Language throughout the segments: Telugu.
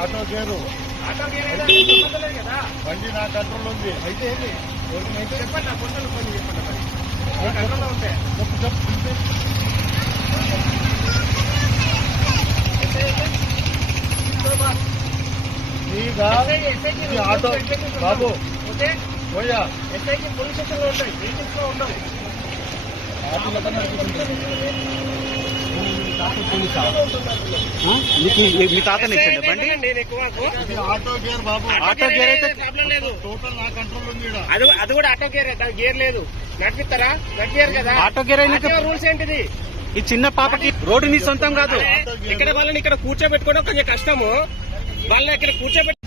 ఆటో గేరు బండి నా కంట్రోల్ ఉంది. అయితే చెప్పండి నా ఫోటోలు కొన్ని చెప్పండి. కంట్రోల్లో ఉంటే ఆటో బాబు పోయా ఎస్ఐకి పోలీస్ స్టేషన్ లో ఉంటాయి, వెహికల్స్ లో ఉండవు. మీ తాతని ఇచ్చండి బండి. ఆటో గేర్ బాబు, ఆటో గేర్ అయితే ప్రాబ్లం లేదు, టోటల్ నా కంట్రోల్ ఉంది. అది కూడా ఆటో గేర్, గేర్ లేదు, నడిపిస్తారా? నడిపారు కదా. ఆటో గేర్ అయినా రూల్స్ ఏంటిది? ఈ చిన్న పాపకి రోడ్డు నీ సొంతం కాదు. ఇక్కడ వాళ్ళని ఇక్కడ కూర్చోబెట్టుకోవడం కొంచెం కష్టము. వాళ్ళని ఇక్కడ కూర్చోబెట్టి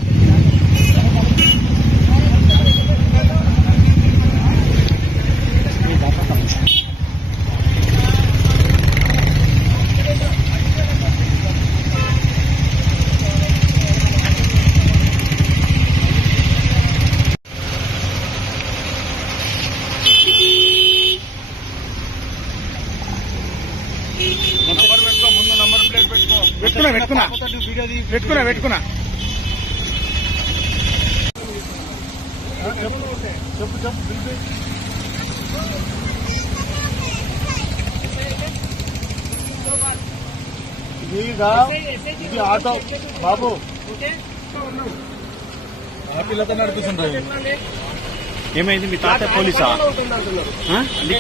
ముందు నంబర్ ప్లేట్ పెట్టుకున్నా చెప్పు ఇది ఆటో బాబు, పిల్లతో నడిపిస్తుంటారు. ఏమైంది? మీ తాత పోలీసా? మీ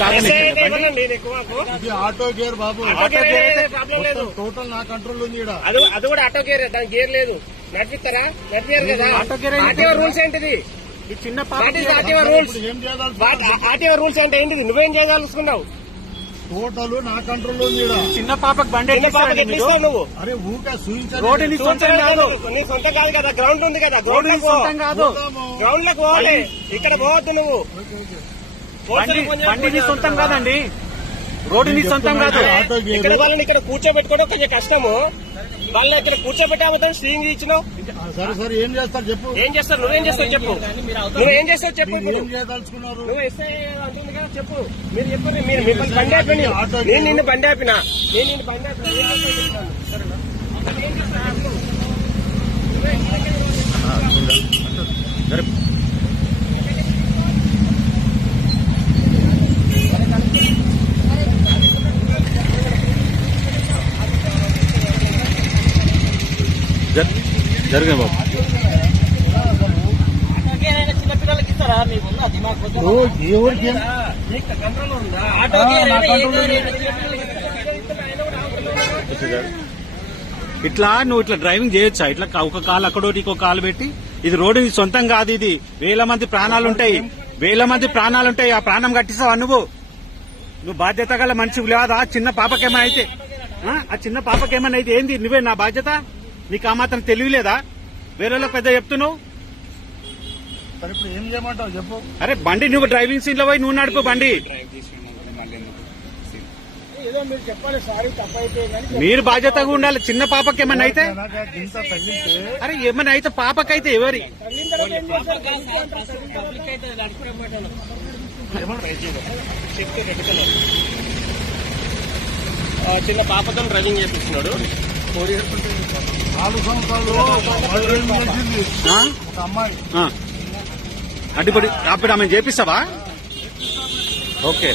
తాతని ఇచ్చండి బండి. ఇది ఆటో గేర్ బాబు, టోటల్ నా కంట్రోల్ ఉంది. అది కూడా ఆటో గేర్, దాని గేర్ లేదు, నడిపిస్తారా? నడిపారు కదా. ఆటో గేర్ ఆర్టీఓ రూల్స్ ఏంటిది? ఈ చిన్న పాప ఆర్టీఓ రూల్స్, ఏం చేయాలి? ఆర్టీఓ రూల్స్ అంటే ఏంటిది? నువ్వేం చేయదలుచుకున్నావు? టోటల్ నా కంట్రోల్ ఉంది. చిన్న పాపకు బండి నువ్వు అరే ఊరికే చూపించాలి. రోడ్డు నీ సొంతం కాదు. నీ సొంతం కాదు కదా, గ్రౌండ్ ఉంది కదా, రోడ్డు నీ సొంతం కాదు. గ్రౌండ్ లకు పోవాలి, ఇక్కడ పోవద్దు నువ్వు. బండి నీ సొంతం కాదండి, రోడ్డు నీ సొంతం కాదు. ఇక్కడ వాళ్ళని ఇక్కడ కూర్చోబెట్టుకోవడం కొంచెం కష్టము. వాళ్ళని ఇక్కడ కూర్చోబెట్టాబోతాను స్టీరింగ్ ఇచ్చినావు. సరే ఏం చేస్తారు చెప్పు. ఏం చేస్తారు? నువ్వేం చేస్తావు చెప్పు. నువ్వేం చేస్తావు చెప్పు. ఏం చేయదలుచుకున్నారు? నువ్వు ఎస్ఐ అంటుంది కదా, చెప్పు. మీరు చెప్పండి. మీరు మిమ్మల్ని బండి ఆపిన, నేను నిన్ను బండి ఆపిన, నేను నిన్ను బండి ఆపిన. జరిగే బాబు. చిన్నపిల్లలకి ఇస్తారా? మీకు ఇట్లా నువ్వు ఇట్లా డ్రైవింగ్ చేయొచ్చా? ఇట్లా ఒక కాలు అక్కడోటి ఇంకో కాలు పెట్టి. ఇది రోడ్డు నీ సొంతం కాదు. ఇది వేల మంది ప్రాణాలుంటాయి, ఆ ప్రాణం కట్టిస్తావా నువ్వు? బాధ్యత గల మనిషి లేదా? చిన్న పాపకేమైనా అయితే, ఆ చిన్న పాపకేమైనా అయితే ఏంది? నువ్వే నా బాధ్యత? నీకు ఆ మాత్రం తెలియలేదా? వేరే పెద్ద చెప్తున్నావు. ఇప్పుడు ఏం చేయమంటావు చెప్పు. అరే బండి నువ్వు డ్రైవింగ్ సీట్ లో పోయి నువ్వు నడుపు బండి. మీరు బాధ్యతగా ఉండాలి. చిన్న పాపకి ఏమన్నా అయితే, అరే ఏమన్నా అయితే పాపకైతే ఎవరి చిన్న పాపతో డ్రైవింగ్ చేపిస్తున్నాడు. 4 సంవత్సరాలు ఒక అమ్మాయి అడ్డుపడి అప్పుడు ఆమె చేపిస్తావా? ఓకే.